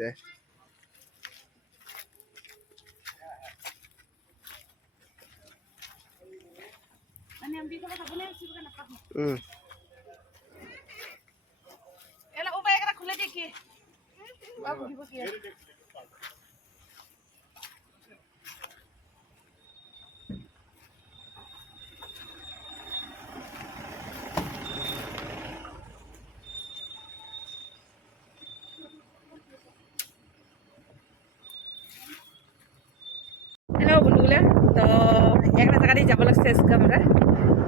দে খুলে দেখি বাবু দিব কি हेलो बंधुगुला तो एक जगह जाबा लगसे इसका हमरा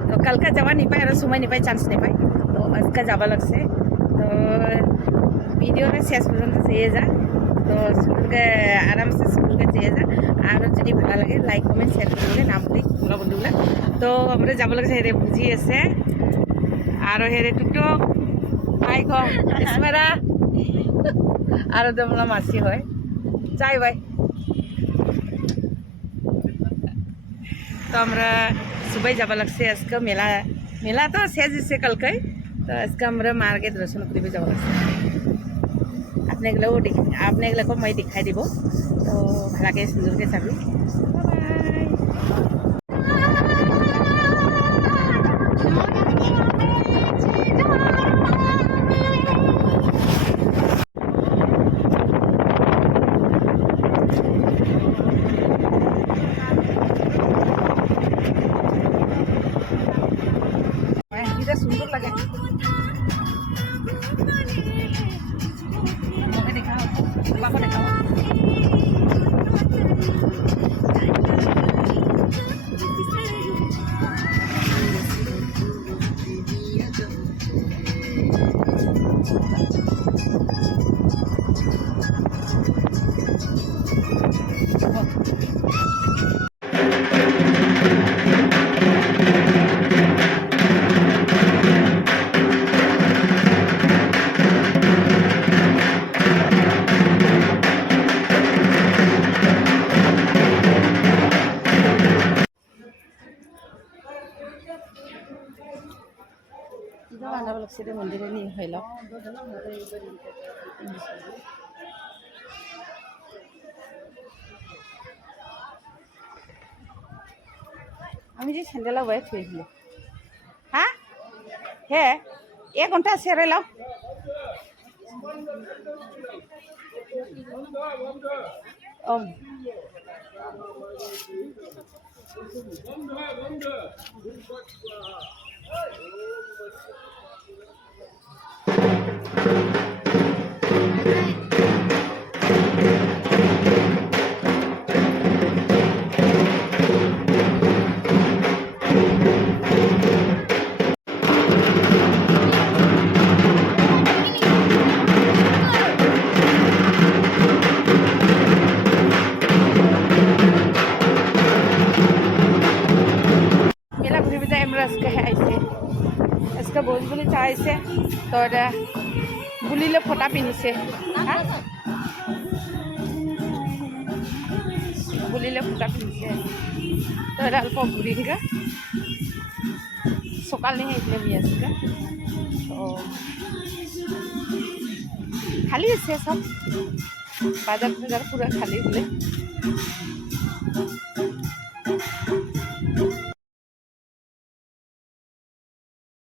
तो कल का जावा नहीं पाए और समय नहीं पाए चांस नहीं पाए तो इसका जाबा लगसे तो वीडियो में शेष पर्यंत चाहिए जा तो सुन के आराम से सुन के चाहिए जा और যদি ভালো লাগে লাইক কমেন্ট শেয়ার করলে নাম বলি তোমরা বন্ধুগুলা তো আমরা যাবো লাগছে হেরে বুঝি আছে আর হেরে টুকটুক হাই গো ইসমেরা আর তোমরা মাসি হয় চাই ভাই तो हमारा सुबह जाबा लगसे इसका मेला मेला तो शेष से कल कई तो इसका हमारा मार के दर्शन करीब जाबा लगसे आपने को मैं दिखाई দিব तो भला के सुंदर के चाबी सुंदर लगे देखा देखा से मंदिर नहीं हईल सैंडल बे थी हाँ हे 1 घंटा सेरे लो इसका बोझ बोली चाहसे तो बुलिले फटा पिंधे बुलिले फटा पिंधे तो अल्प घूरीगा सकाल नहीं है भी आसगा तो खाली से सब बाजार बाजार पूरा खाली बोले